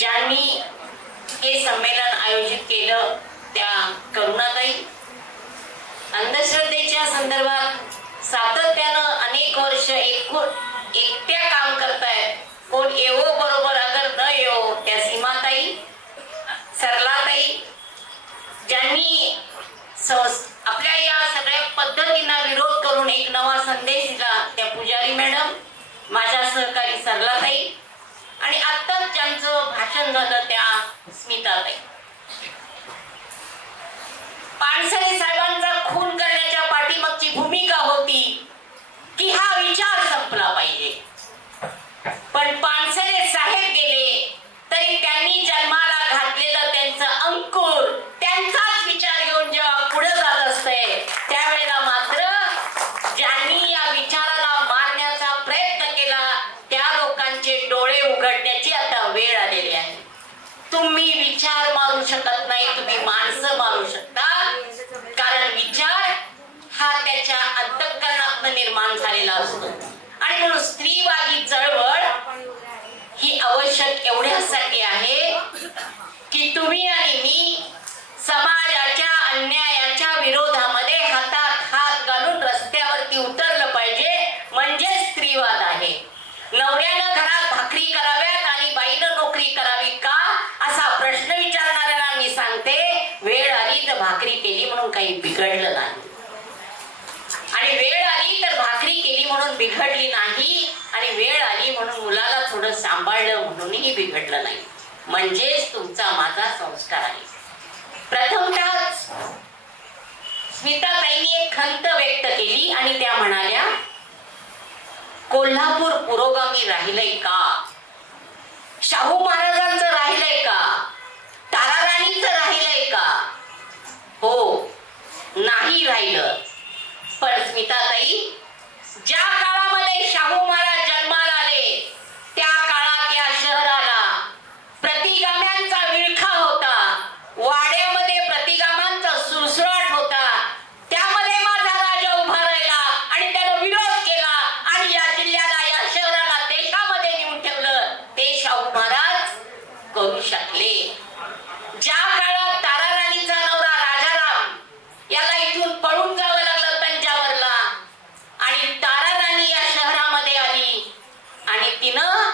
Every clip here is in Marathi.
ज्यांनी हे संमेलन आयोजित केलं त्या करुणाताई अंधश्रद्धेच्या संदर्भात सातत्यानं अनेक वर्ष एकट्या काम करतायत. कोण येवो बरोबर अगर न येवो त्या सीमाताई, सरलाताई, ज्यांनी आपल्या या सगळ्या पद्धतींना विरोध करून एक नवा संदेश दिला त्या पुजारी मॅडम, माझ्या सहकारी सरलाताई, आणि आत्ताच ज्यांचं भाषण झालं त्या स्मिताताई. पानसरे साहेबांचा खून करण्याच्या पाठीमागची भूमिका होती की हा विचार संपला पाहिजे. पण पानसरे साहेब गेले तरी त्यांनी जन्माला घातलेलं त्यांचं अंकुर, त्यांचाच विचार घेऊन जेव्हा पुढे जात असते त्यावेळेला मात्र ज्यांनी या विचाराला मारण्याचा प्रयत्न केला त्या लोकांचे डोळे उघडण्याची आता वेळ आलेली आहे. तुम्ही विचार मारू शकत नाही, तुम्ही माणसं मारू शकता. कारण विचार हा त्याच्या अंतःकरणात निर्माण झालेला असतो. आणि म्हणून स्त्रीवादी चळवळ ही आवश्यक एवढ्यासाठी आहे की तुम्ही आणि मी समाजाच्या अन्यायाच्या विरोधामध्ये हातात हात घालून रस्त्यावरती उतरलं पाहिजे. म्हणजे स्त्रीवाद आहे. नवऱ्यानं घरात भाकरी कराव्यात आणि बाईनं नोकरी करावी का असा प्रश्न विचारणाऱ्याला मी सांगते, वेळ आली तर भाकरी केली म्हणून काही बिघडलं नाही, आणि वेळ आली तर भाकरी केली म्हणून बिघडली नाही, आणि वेळ आली म्हणून मुलाला थोडं सांभाळलं म्हणूनही बिघडलं नाही. म्हणजेच तुमचा माझा संस्कार आहे. प्रथमतः स्मिताताईंनी एक खंत व्यक्त केली आणि त्या म्हणाल्या, कोल्हापूर पुरोगामी राहिलंय का? शाहू महाराजांचं राहिलंय का? ताराराणीचं राहिलंय का? हो, नाही राहिलं. पण स्मिताताई, ज्या काळामध्ये शाहू महाराज जन्माला आले त्या काळात या शहराला प्रतिगाम्यांचा विळखा होता. वाड्यामध्ये प्रतिगामांचा सुळसुळाट होता. त्यामध्ये माझा राजा उभा राहिला आणि त्यानं विरोध केला आणि या जिल्ह्याला, या शहराला देशामध्ये नेऊन ठेवलं. ते शाहू महाराज करू शकले. ज्या काळात ताराराणीचा नवरा राजाराम याला इथून पळून जावं लागलं तंजावरला, आणि ताराराणी या शहरामध्ये आली आणि तिनं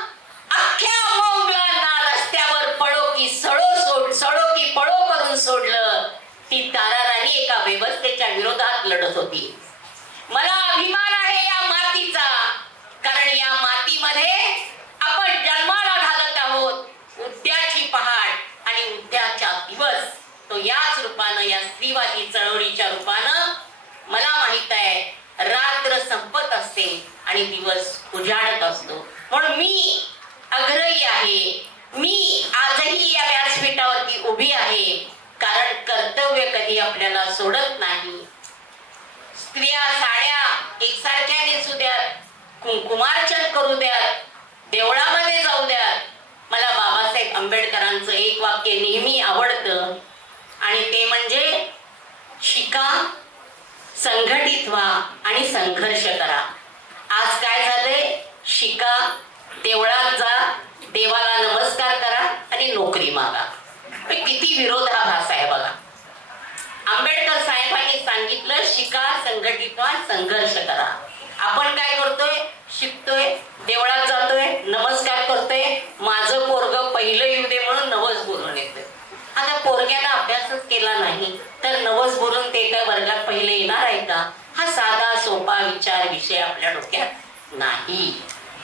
अख्ख्या मोगलांना रस्त्यावर पळो की सळो की पळो करून सोडलं. ती ताराराणी एका व्यवस्थेच्या विरोधात लढत होती. मला अभिमान आहे या मातीचा, कारण या मातीमध्ये आपण जन्माला घालत आहोत उद्याची पहाट आणि उद्याचा दिवस. तो याच रूपानं, या स्त्रीवादी चळवळीच्या रूपानं, मला माहित आहे रात्र संपत असते आणि दिवस उजाडत असतो. म्हणून मी आग्रही आहे, मी आजही या व्यासपीठावरती उभी आहे, कारण कर्तव्य कधी आपल्याला सोडत नाही. स्त्रिया साड्या एकसारख्या नेसू द्यात, कुंकुमार्चन करू द्यात, देवळामध्ये जाऊ द्यात. मला बाबासाहेब आंबेडकरांचं एक वाक्य नेहमी आवडतं आणि ते म्हणजे, शिका, संघटित व्हा आणि संघर्ष करा. आज काय झालंय? शिका, देवळात जा, देवाला नमस्कार करा आणि नोकरी मागा. किती विरोधाभास आहे बघा. आंबेडकर साहेबांनी सांगितलं, शिका, संघटित व्हा, संघर्ष करा. आपण काय करतोय? शिकतोय, देवळात जातोय, नमस्कार करतोय, माझं पोरग पहिलं येऊ दे म्हणून नवस बोलून येतोय. आता पोरग्याला अभ्यासच केला नाही तर नवस बोलून ते काय वर्गात पहिले येणार आहे का? हा साधा सोपा विचार विषय आपल्या डोक्यात नाही.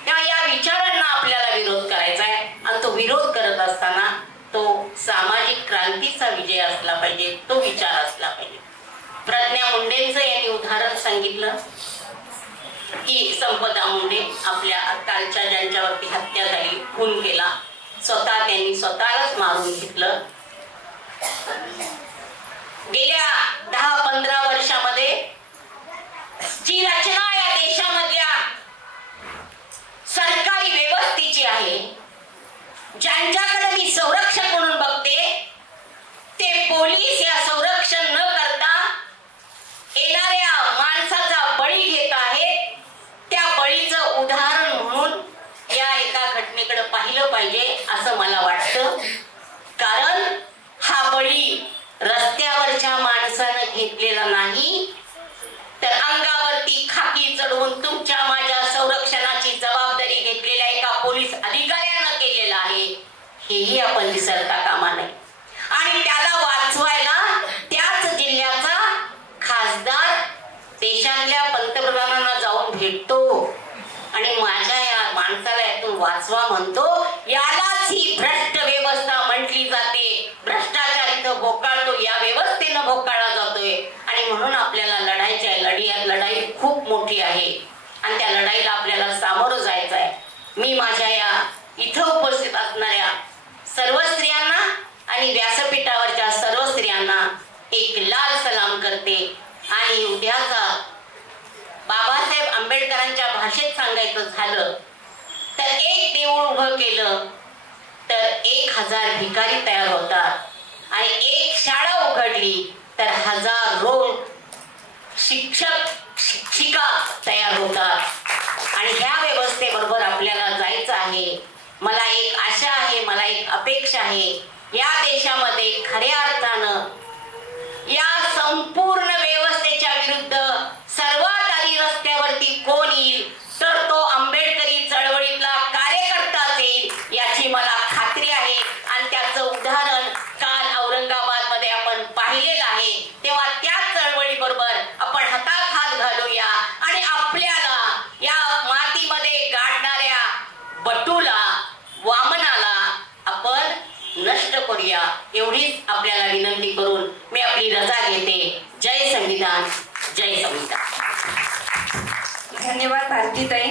तेव्हा या विचारांना आपल्याला विरोध करायचा आहे, आणि तो विरोध करत असताना तो सामाजिक क्रांतीचा विजय असला पाहिजे, तो विचार असला पाहिजे. प्रज्ञा मुंडेंचं यांनी उदाहरण सांगितलं की संपदा मुंडे आपल्या कालच्या ज्यांच्यावरती हत्या झाली, खून केला, स्वतः त्यांनी स्वतःलाच मारून घेतलं. गेल्या 10-15 वर्षामध्ये जी रचना या देशामधल्या सरकारी व्यवस्थेची आहे, ज्यांच्याकडे मी संरक्षक म्हणून बघते, ते पोलीस या संरक्षण न करता येणाऱ्या माणसाचा बळी घेत आहेत. त्या बळीचं उदाहरण म्हणून या एका घटनेकडे पाहिलं पाहिजे. पाहिजे असं मला वाटतं. कारण हा बळी रस्त्यावरच्या माणसानं घेतलेला नाही, तर अंगावरती खाकी चढवून तुमच्या माझ्या संरक्षणाची जबाबदारी घेतलेल्या एका पोलीस अधिकाऱ्यानं केलेला आहे. हेही आपण विसरता कामा नये. आणि त्याला वाचवायला त्याच जिल्ह्याचा खासदार देशातल्या पंतप्रधानांना जाऊन भेटतो आणि माझ्या या माणसाला यातून वाचवा म्हणतो. यालाच ही भ्रष्ट व्यवस्था म्हटली जाते. भ्रष्टाचार इथं भोकाळतो, या व्यवस्थेनं भोकाळला जातोय. आणि म्हणून आपल्याला लढायची आहे. लढाई खूप मोठी आहे आणि त्या लढाईला आपल्याला सामोरं जायचं आहे. मी माझ्या या इथं उपस्थित असणाऱ्या सर्व स्त्रियांना आणि व्यासपीठावरच्या सर्व स्त्रियांना एक लाल सलाम करते. आणि उद्याचा बाबासाहेब आंबेडकरांच्या भाषेत सांगायचं झालं तर एक देऊळ उभं केलं तर 1000 भिकारी तयार होतात आणि एक शाळा उघडली तर हजारो शिक्षक शिक्षिका तयार होतात. आणि ह्या व्यवस्थेबरोबर आपल्याला जायचं आहे. मला एक आशा आहे, मला एक अपेक्षा आहे. या देशामध्ये खऱ्या अर्थानं या संपूर्ण व्यवस्थेच्या विरुद्ध सर्वात आधी रस्त्यावरती कोण येईल तर तो आंबेडकरी चळवळीतला कार्यकर्ताच येईल, याची मला खात्री आहे. आणि त्याचं उदाहरण काल औरंगाबाद मध्ये आपण पाहिलेलं आहे. तेव्हा त्या चळवळी बरोबर आपण हातात हात घालूया आणि आपल्याला या मातीमध्ये गाडणाऱ्या बटूला, वामनाला आपण नष्ट करूया, एवढीच आपल्याला विनंती करून मी आपली रजा घेते. जय संविधान, जय संविधान. धन्यवाद भारतीताई.